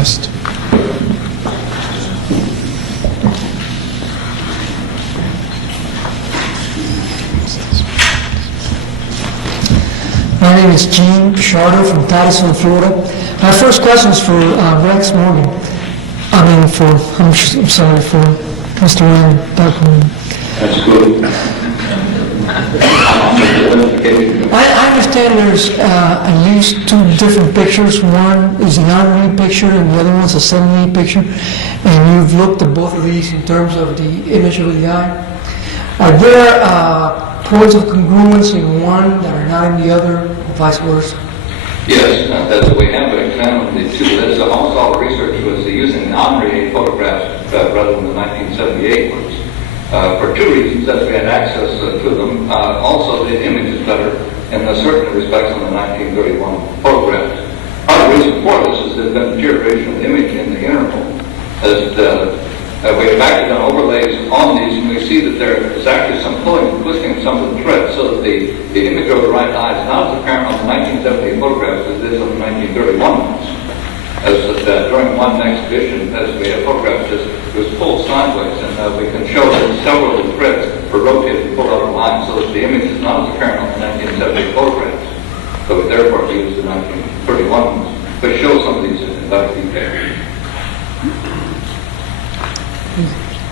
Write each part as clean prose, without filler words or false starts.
Test. My name is Gene Pichardo from Patterson, Florida. My first question is for Rex Morgan. I'm sorry, for Mr. Wayne, Dr. Wayne. That's good. I understand there's at least two different pictures. One is a 9mm picture and the other one's a 7mm picture. And you've looked at both of these in terms of the image of the eye. Are there points of congruence in one that are not in the other, or vice versa? Yes, that's what we have examined the two. That is almost all the research was using non-radiated photographs rather than the 1978 ones. For two reasons, that we had access to them. Also, the image is better in certain respects on the 1931 photographs. Part of the reason for this is there's been deterioration of the image in the interval. We have actually done overlays on these, and we see that there is actually some pulling and twisting of some of the threads, so that the image of the right eye is not as apparent on the 1978 photographs as it is on the 1931 ones. During one exhibition, as we have photographs, it was pulled sideways, and we can show that several of the threads were rotated and pulled out of line, so that the image is not as apparent on the 1978 photographs. So we therefore use the 1931 ones, but show some of these in better detail.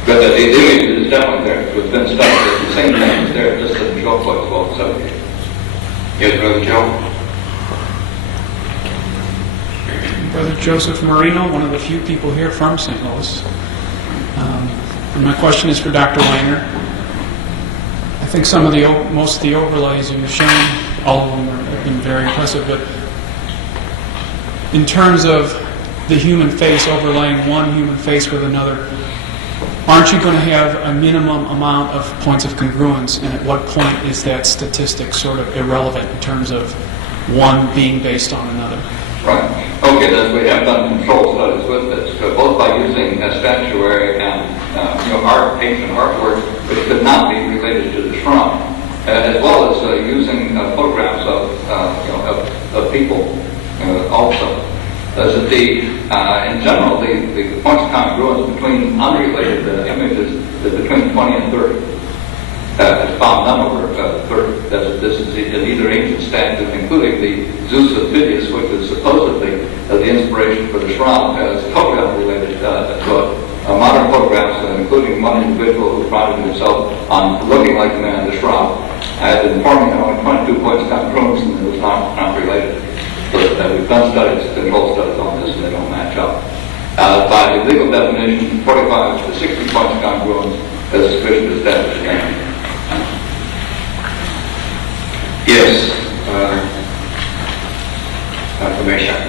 But the image is definitely there. It's been studied. The same thing is there, just doesn't show quite as well as 78. Yes, Brother Joe? Brother Joseph Marino, one of the few people here from St. Louis. And my question is for Dr. Weiner. I think most of the overlays you've shown, all of them have been very impressive, but in terms of the human face overlaying one human face with another, aren't you going to have a minimum amount of points of congruence, and at what point is that statistic sort of irrelevant in terms of one being based on another? Right. Okay, we have done control studies with this, both by using statuary and ancient artwork, which could not be related to the shrine, as well as using photographs of people also. In general, the points of congruence between unrelated images is between 20 and 30. It's found none over 30. This is in either ancient statues, including the Zeus of Phidias, which is supposedly the inspiration for the shroud, is totally unrelated to it. Modern photographs, including one individual who prided himself on looking like the man in the shroud, had informed me only 22 points of congruence, and it was not related. But we've done studies, control studies on this, and they don't match up. By the legal definition, 45 to 60 points of congruence is sufficient to establish a Yes, Dr. Meshach.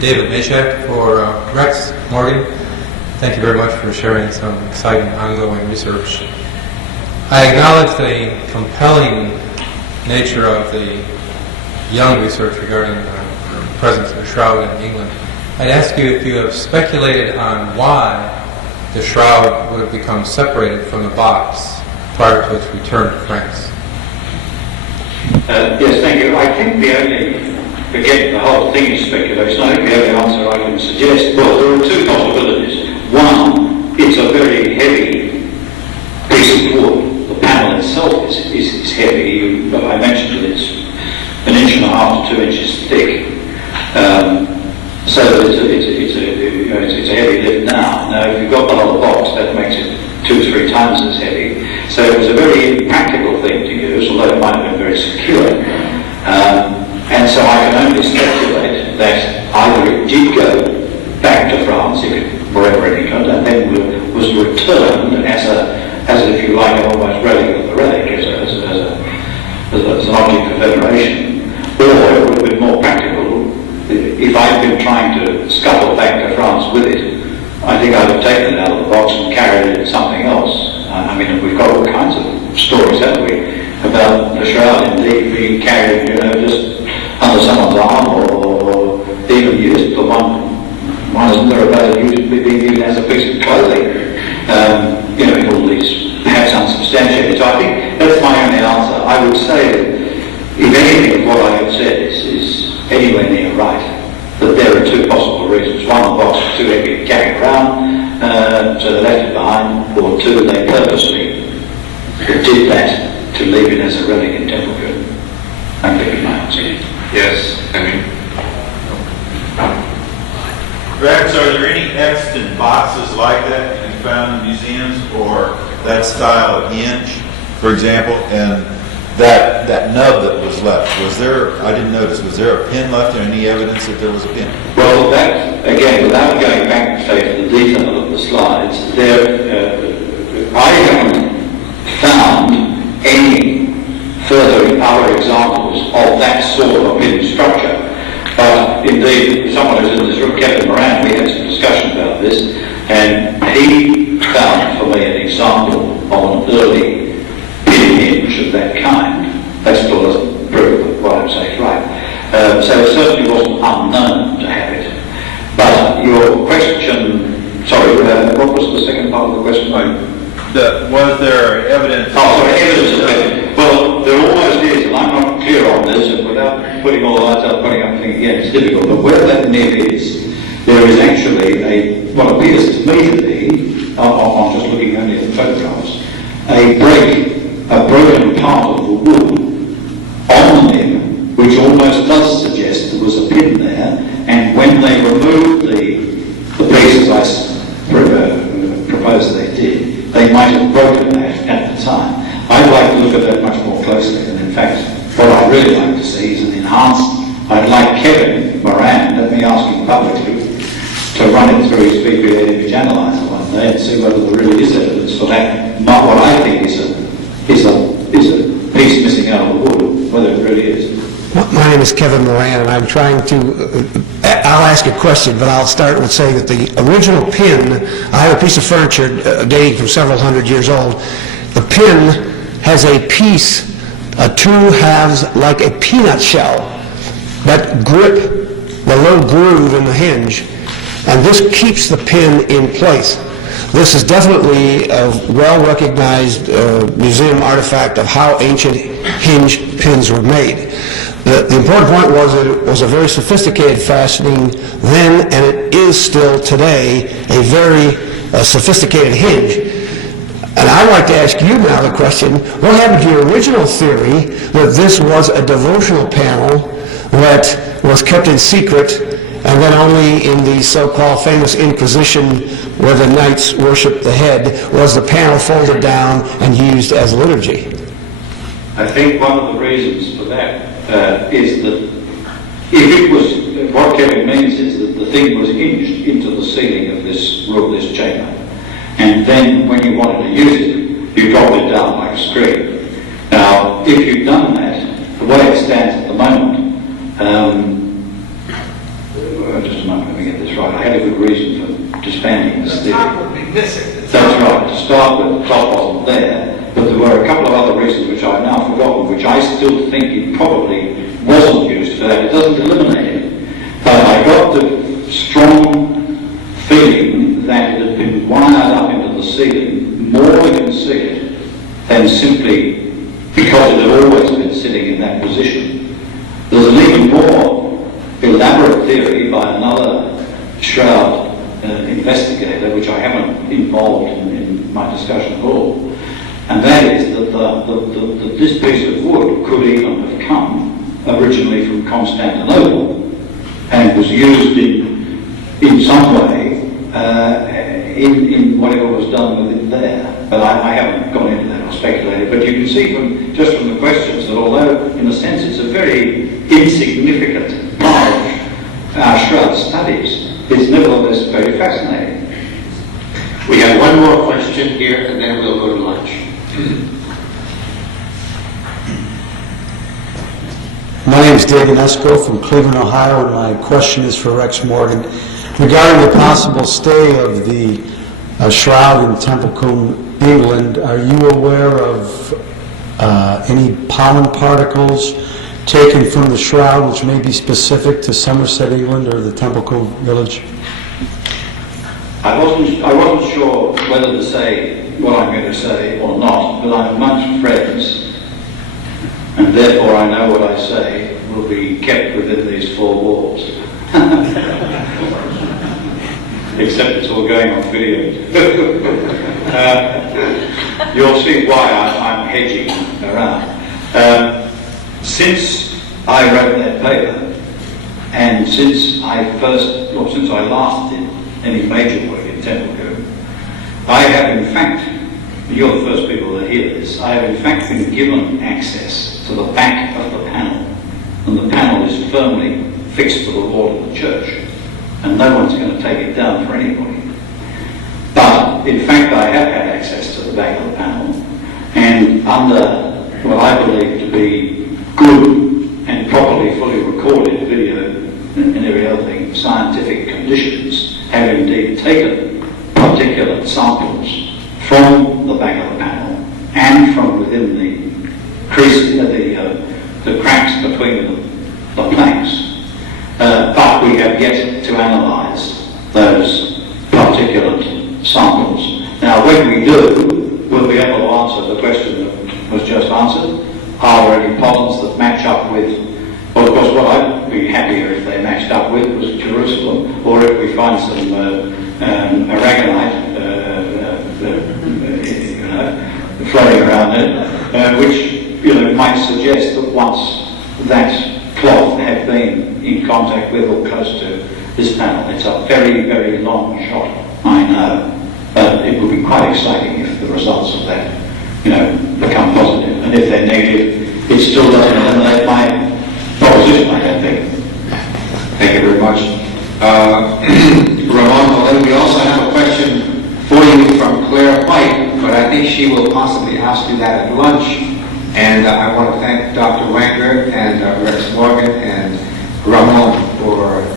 David Meshach for Rex Morgan. Thank you very much for sharing some exciting ongoing research. I acknowledge the compelling nature of the young research regarding the presence of the shroud in England. I'd ask you if you have speculated on why the shroud would have become separated from the box prior to its return to France. Yes, thank you. I think again, the whole thing is speculation. I think the only answer I can suggest, well, there are two possibilities. One, it's a very heavy piece of wood. The panel itself is heavy. I mentioned that it's 1.5 to 2 inches thick. So it's a heavy lift now. Now, if you've got the whole box, that makes it 2-3 times as heavy. So it was a very impractical thing to use, although it might have been very secure. And so I can only speculate that either it did go back to France, wherever in England, and then was returned as if you like, an almost relic of the relic, as an object of veneration. Or it would have been more practical. If I'd been trying to scuttle back to France with it, I think I'd have taken it out of the box and carried it in something else. I mean, we've got all kinds of stories, haven't we, about the shroud indeed being carried, just under someone's arm, or even used for one isn't there about it being used as a piece of clothing, in all these perhaps unsubstantiated. So I think that's my only answer. I would say that if anything of what I have said is anywhere near right, that there are two possible reasons. One, the box is too heavy to carry around, so they left it behind, or two, they purposely did that to leave it as a relic in Temple Coombe. Thank you, my answer. Yes, I mean, Rex, are there any etched in boxes like that you found in museums, or that style of hinge, for example, and that nub that was left? Was there? I didn't notice. Was there a pin left, or any evidence that there was a pin? Well, that again, without going back say to the detail of the slides, I haven't found any further other examples of that sort of pin structure. But indeed, someone who's in this room, Kevin Moran, we had some discussion about this, and he found for me an example of an early pin hinge of that kind. That still doesn't prove that what I'm saying is right. So it certainly wasn't unknown to have it. But your question, sorry, what was the second part of the question? Was there evidence? Oh, sorry, evidence of it. Well, there almost is, and I'm not clear on this, and without putting all the lights up, putting up things again, it's difficult, but where that nib is, there is actually what appears to me to be, I'm just looking only at the photographs, a broken part of the wood on the nib, which almost does suggest there was a pin there, and when they removed the pieces I propose they did, they might have broken that at the time. I'd like to look at that much more closely, and in fact, what I'd really like to see is an enhanced. I'd like Kevin Moran, let me ask him publicly, to run it through his VBA image analyzer one day and see whether there really is evidence for that. Not what I think is a piece missing out of the wood, whether it really is. My name is Kevin Moran, and I'm trying to, I'll ask a question, but I'll start with saying that the original pin, I have a piece of furniture dating from several hundred years old. The pin has a piece, two halves like a peanut shell that grip the little groove in the hinge, and this keeps the pin in place. This is definitely a well-recognized museum artifact of how ancient hinge pins were made. The important point was that it was a very sophisticated fastening then, and it is still today a very sophisticated hinge. And I'd like to ask you now the question, what happened to your original theory that this was a devotional panel that was kept in secret, and then only in the so-called famous Inquisition, where the knights worshipped the head, was the panel folded down and used as liturgy? I think one of the reasons for that is that if it was, what Kevin means is that the thing was hinged into the ceiling of this room, this chamber, and then when you wanted to use it, you dropped it down like a screen. Now, if you've done that, the way it stands at the moment, just a moment, let me get this right. I had a good reason for disbanding this theory. The top would be missing. That's right. To start with, the top wasn't there, but there were a couple of other reasons which I've now forgotten, which I still think it probably wasn't used for that. It doesn't eliminate it. But I got the strong feeling that it had been wired up into the ceiling more to conceal it than simply because it had always been sitting in that position. There's an even more elaborate theory by another shroud investigator, which I haven't involved in my discussion at all, and that is that this piece of wood could even have come originally from Constantinople and was used in some way in whatever was done with it there. But I haven't gone into that or speculated. But you can see from the questions that although in a sense it's a very insignificant part of our shroud studies, it's nevertheless very fascinating. We have one more question here, and then we'll go to lunch. My name is David Esco from Cleveland, Ohio, and my question is for Rex Morgan. Regarding the possible stay of the shroud in Temple Coombe, England, are you aware of any pollen particles taken from the shroud which may be specific to Somerset, England, or the Temple Coombe village? I wasn't sure whether to say what I'm going to say or not, but I'm amongst friends, and therefore I know what I say will be kept within these four walls. video. You'll see why I'm hedging around. Since I wrote that paper, and since I last did any major work in Templecoombe, I have in fact, you're the first people that hear this, I have in fact been given access to the back of the panel, and the panel is firmly fixed to the wall of the church, and no one's going to take it down for anybody. But in fact I have had access to the back of the panel, and under what I believe to be good and properly fully recorded video and every other thing, scientific conditions, have indeed taken particulate samples from the back of the panel and from within the crease, the cracks between the planks. But we have yet to analyse those particulate samples. Now, when we do, we'll be able to answer the question that was just answered. Are there any pollens that match up with, well, of course, what I'd be happier if they matched up with was Jerusalem, or if we find some aragonite, floating around there, which, might suggest that once that cloth had been in contact with or close to this panel. It's a very, very long shot, I know, but it would be quite exciting if the results of that, become positive. And if they're negative, it still doesn't eliminate my proposition, I don't think. Thank you very much. Ramon, we also have a question for you from Claire White, but I think she will possibly ask you that at lunch. And I want to thank Dr. Wanger and Rex Morgan and